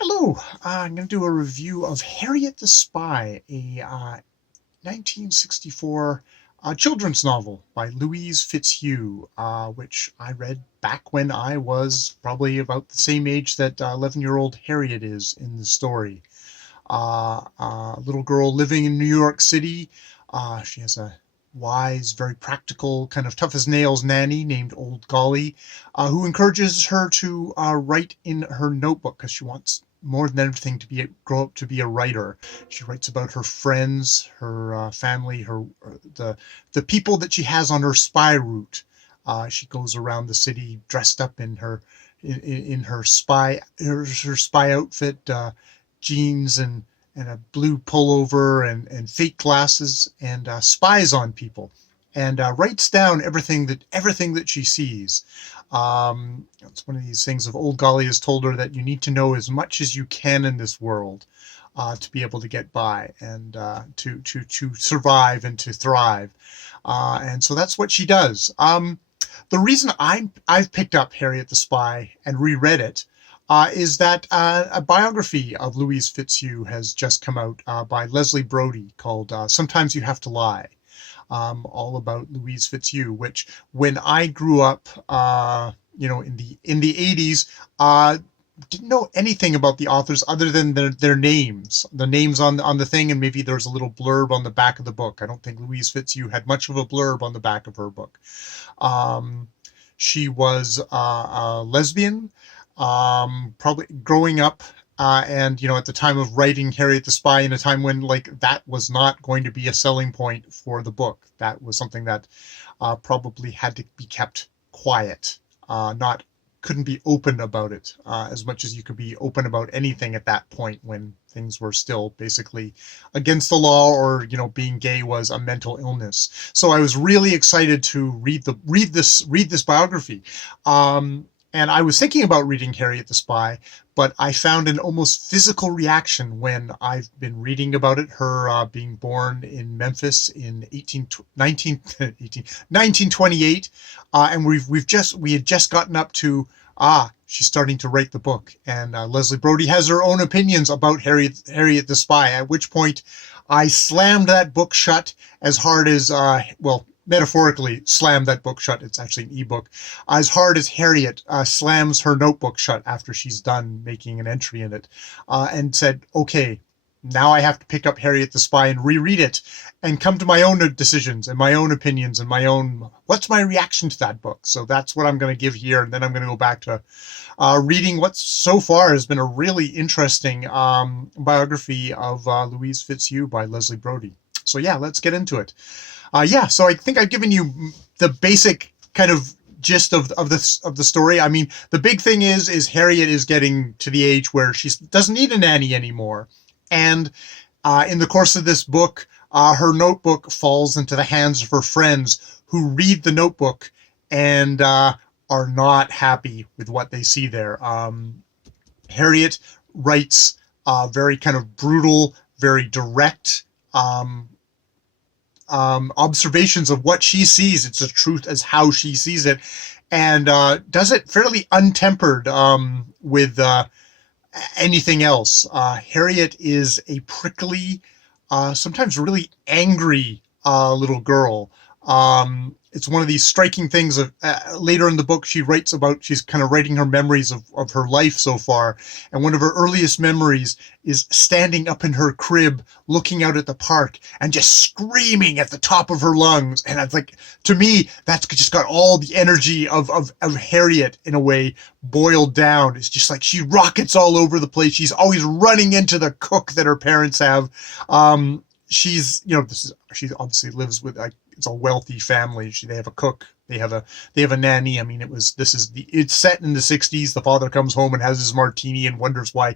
Hello, I'm going to do a review of Harriet the Spy, a 1964 children's novel by Louise Fitzhugh, which I read back when I was probably about the same age that 11-year-old Harriet is in the story. A little girl living in New York City. She has a wise, very practical, kind of tough as nails nanny named Old Golly, who encourages her to write in her notebook because she wants more than anything to grow up to be a writer. She writes about her friends, her family, the people that she has on her spy route. She goes around the city dressed up in her spy outfit, jeans and a blue pullover and fake glasses, and spies on people and writes down everything that she sees. It's one of these things of Old Golly has told her that you need to know as much as you can in this world to be able to get by and to survive and to thrive. And so that's what she does. The reason I've picked up Harriet the Spy and reread it is that a biography of Louise Fitzhugh has just come out by Leslie Brody called "Sometimes You Have to Lie," all about Louise Fitzhugh. Which, when I grew up, in the 80s, didn't know anything about the authors other than their names, the names on the thing, and maybe there's a little blurb on the back of the book. I don't think Louise Fitzhugh had much of a blurb on the back of her book. She was a lesbian, probably growing up, and at the time of writing Harriet the Spy, in a time when that was not going to be a selling point for the book. That was something that probably had to be kept quiet, not couldn't be open about it as much as you could be open about anything at that point, when things were still basically against the law, or being gay was a mental illness. So I was really excited to read this biography. And I was thinking about reading Harriet the Spy, but I found an almost physical reaction when I've been reading about it. Her being born in Memphis in 1928, and we had just gotten up to she's starting to write the book, and Leslie Brody has her own opinions about Harriet the Spy. At which point, I slammed that book shut as hard as metaphorically slammed that book shut. It's actually an ebook. As hard as Harriet slams her notebook shut after she's done making an entry in it, and said, okay, now I have to pick up Harriet the Spy and reread it and come to my own decisions and my own opinions and what's my reaction to that book. So that's what I'm going to give here. And then I'm going to go back to reading what so far has been a really interesting biography of Louise Fitzhugh by Leslie Brody. So yeah, let's get into it. So I think I've given you the basic kind of gist of the story. I mean, the big thing is Harriet is getting to the age where she doesn't need a nanny anymore, and in the course of this book, her notebook falls into the hands of her friends, who read the notebook and are not happy with what they see there. Harriet writes very kind of brutal, very direct observations of what she sees. It's the truth as how she sees it, and does it fairly untempered with anything else. Harriet is a prickly, sometimes really angry little girl. It's one of these striking things of later in the book, she's kind of writing her memories of her life so far. And one of her earliest memories is standing up in her crib, looking out at the park and just screaming at the top of her lungs. And it's like, to me, that's just got all the energy of Harriet in a way boiled down. It's just like she rockets all over the place. She's always running into the cook that her parents have. She obviously lives with it's a wealthy family. They have a cook. They have a nanny. I mean, it's set in the 60s. The father comes home and has his martini and wonders why,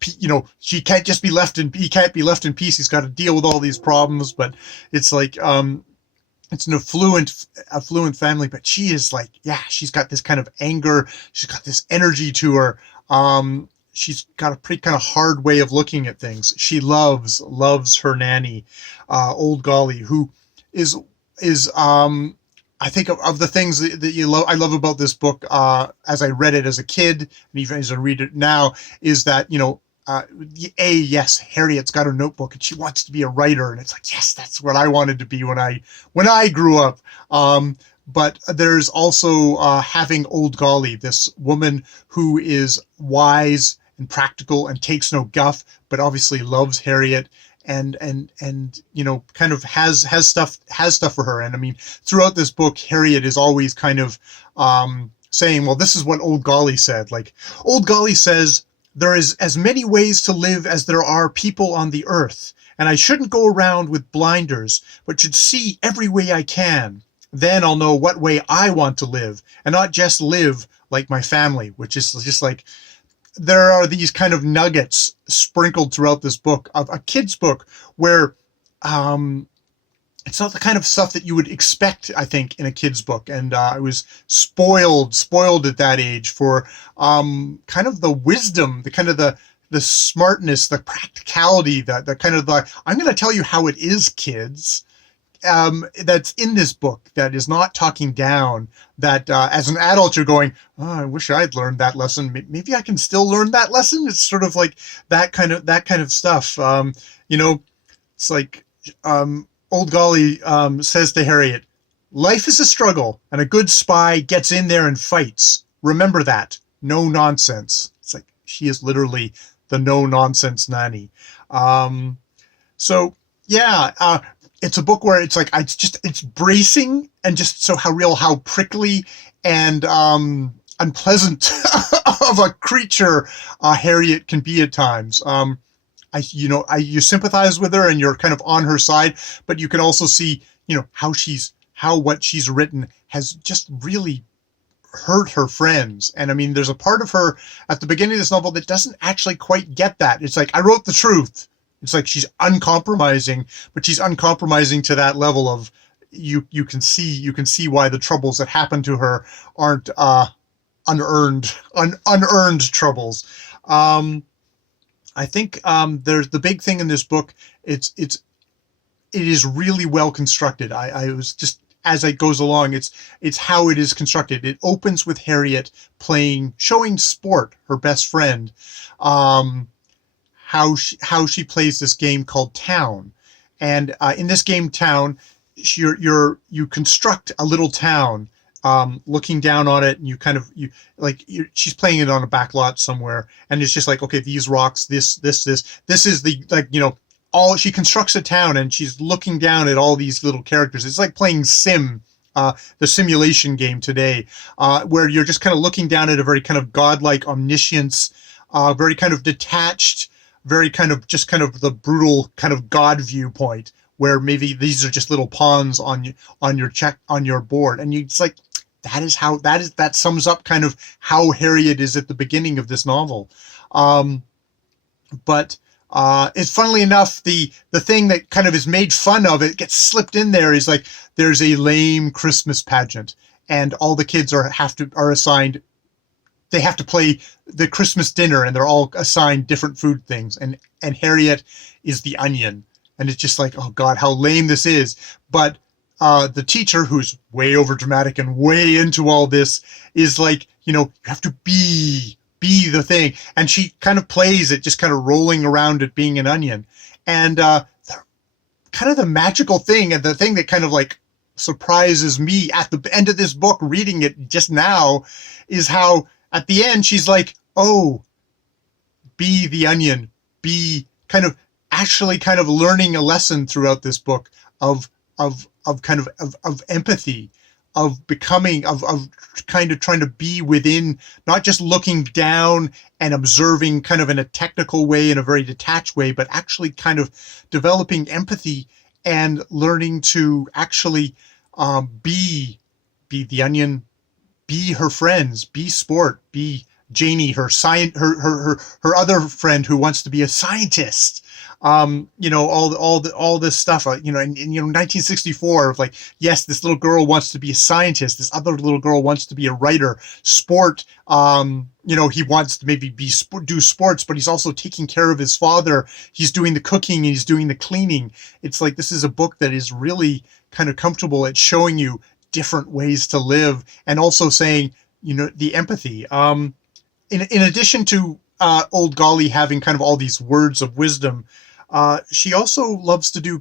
he can't be left in peace. He's got to deal with all these problems. But it's like, it's an affluent family, but she is like, she's got this kind of anger. She's got this energy to her. She's got a pretty kind of hard way of looking at things. She loves her nanny, Old Golly, who is I think of the things that I love about this book, as I read it as a kid, and even as I read it now, is that, uh, yes, Harriet's got her notebook and she wants to be a writer, and it's like, yes, that's what I wanted to be when I grew up. But there's also having Old Golly, this woman who is wise and practical and takes no guff, but obviously loves Harriet, and kind of has stuff for her. And I mean, throughout this book, Harriet is always kind of saying, well, this is what Old Golly said. Like, Old Golly says, there is as many ways to live as there are people on the earth, and I shouldn't go around with blinders, but should see every way I can. Then I'll know what way I want to live, and not just live like my family, which is just like, there are these kind of nuggets sprinkled throughout this book, of a kid's book, where it's not the kind of stuff that you would expect, I think, in a kid's book. And I was spoiled at that age for kind of the wisdom, the kind of the smartness, the practicality, the kind of the, I'm going to tell you how it is, kids, that's in this book, that is not talking down, that as an adult you're going, oh, I wish I'd learned that lesson. Maybe I can still learn that lesson. It's sort of like that kind of stuff. It's like, Old Golly says to Harriet, life is a struggle, and a good spy gets in there and fights. Remember that. No nonsense. It's like, she is literally the no nonsense nanny. So yeah, it's a book where it's like, it's bracing, and just so how prickly and unpleasant of a creature Harriet can be at times. You sympathize with her and you're kind of on her side, but you can also see, how what she's written has just really hurt her friends. And I mean, there's a part of her at the beginning of this novel that doesn't actually quite get that. It's like, I wrote the truth. It's like, she's uncompromising, but she's uncompromising to that level of, you can see why the troubles that happen to her aren't unearned troubles. I think there's the big thing in this book. It is really well constructed. I was just, as it goes along, it's how it is constructed. It opens with Harriet showing Sport, her best friend, how she plays this game called Town, and in this game Town, you construct a little town. Looking down on it, and she's playing it on a back lot somewhere, and it's just like, okay, these rocks, this is the, all, she constructs a town, and she's looking down at all these little characters. It's like playing the simulation game today, where you're just kind of looking down at a very kind of godlike omniscience, very kind of detached, very kind of just kind of the brutal kind of God viewpoint, where maybe these are just little pawns on your board, and it's like, that sums up kind of how Harriet is at the beginning of this novel. But it's, funnily enough, the thing that kind of is made fun of, it gets slipped in there, is like, there's a lame Christmas pageant, and all the kids are assigned, they have to play the Christmas dinner, and they're all assigned different food things, and Harriet is the onion, and it's just like, oh God, how lame this is. But the teacher, who's way over dramatic and way into all this, is like, you have to be the thing, and she kind of plays it, just kind of rolling around it being an onion. And kind of the magical thing, and the thing that kind of like surprises me at the end of this book, reading it just now, is how at the end she's like, oh, be the onion, be kind of actually kind of learning a lesson throughout this book of kind of empathy, of becoming, of kind of trying to be within, not just looking down and observing kind of in a technical way, in a very detached way, but actually kind of developing empathy and learning to actually be the onion, be her friends, be Sport, be Janie, her other friend who wants to be a scientist. All this stuff, in 1964, of like, yes, this little girl wants to be a scientist. This other little girl wants to be a writer. Sport, he wants to maybe do sports, but he's also taking care of his father. He's doing the cooking and he's doing the cleaning. It's like, this is a book that is really kind of comfortable at showing you different ways to live, and also saying, the empathy. In addition to old Golly having kind of all these words of wisdom, she also loves to do,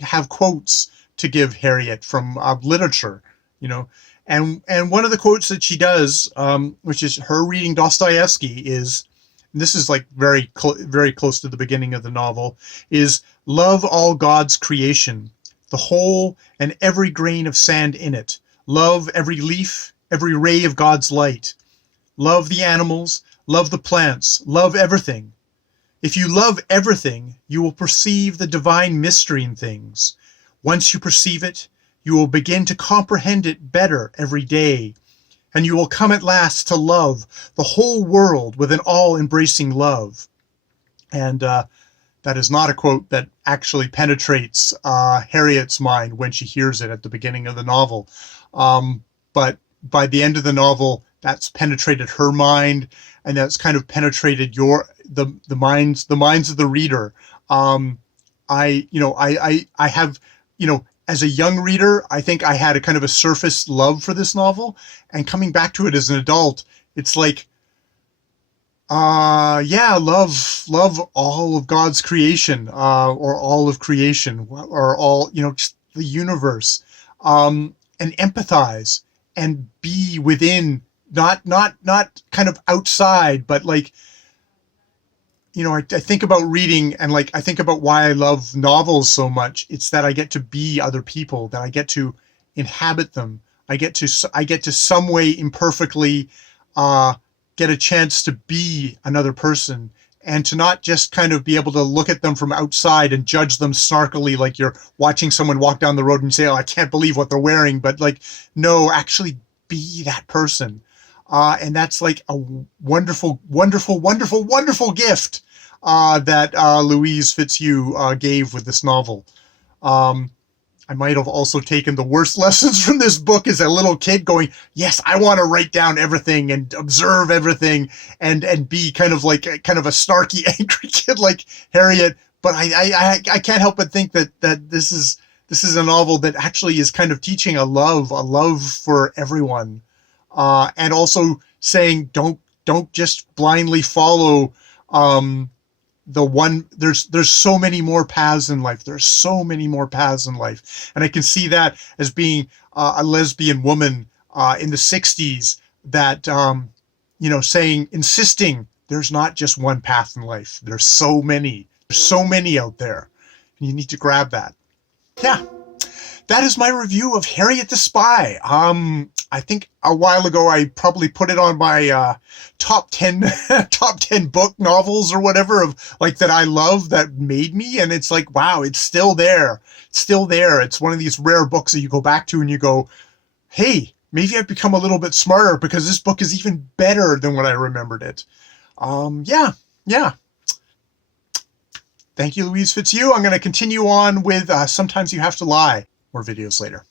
have quotes to give Harriet from literature, you know. And one of the quotes that she does, which is her reading Dostoevsky, is, and this is like very close to the beginning of the novel, is love all God's creation, the whole and every grain of sand in it. Love every leaf, every ray of God's light. Love the animals, love the plants, love everything. If you love everything, you will perceive the divine mystery in things. Once you perceive it, you will begin to comprehend it better every day, and you will come at last to love the whole world with an all-embracing love. And that is not a quote that actually penetrates Harriet's mind when she hears it at the beginning of the novel. But by the end of the novel, that's penetrated her mind, and that's kind of penetrated the minds of the reader. I have, as a young reader, I think I had a kind of a surface love for this novel, and coming back to it as an adult, it's like, love all of God's creation, or all of creation, or all, just the universe, and empathize and be within, not kind of outside, but like, I think about reading, and like, I think about why I love novels so much. It's that I get to be other people, that I get to inhabit them. I get to some way imperfectly, get a chance to be another person, and to not just kind of be able to look at them from outside and judge them snarkily, like you're watching someone walk down the road and say, oh, I can't believe what they're wearing. But like, no, actually be that person. And that's like a wonderful, wonderful, wonderful, wonderful gift that Louise Fitzhugh gave with this novel. I might have also taken the worst lessons from this book as a little kid, going, yes, I want to write down everything and observe everything, and be kind of like a snarky, angry kid like Harriet. But I can't help but think that this is a novel that actually is kind of teaching a love for everyone, and also saying, don't just blindly follow the one. There's so many more paths in life. There's so many more paths in life, and I can see that as being a lesbian woman in the 60s, that insisting there's not just one path in life. There's so many out there, and you need to grab that. Yeah. That is my review of Harriet the Spy. I think a while ago I probably put it on my top 10 book novels or whatever, of like that I love, that made me, and it's like, wow, it's still there. It's still there. It's one of these rare books that you go back to and you go, hey, maybe I've become a little bit smarter because this book is even better than what I remembered it. Yeah. Thank you, Louise Fitzhugh. I'm going to continue on with Sometimes You Have to Lie. More videos later.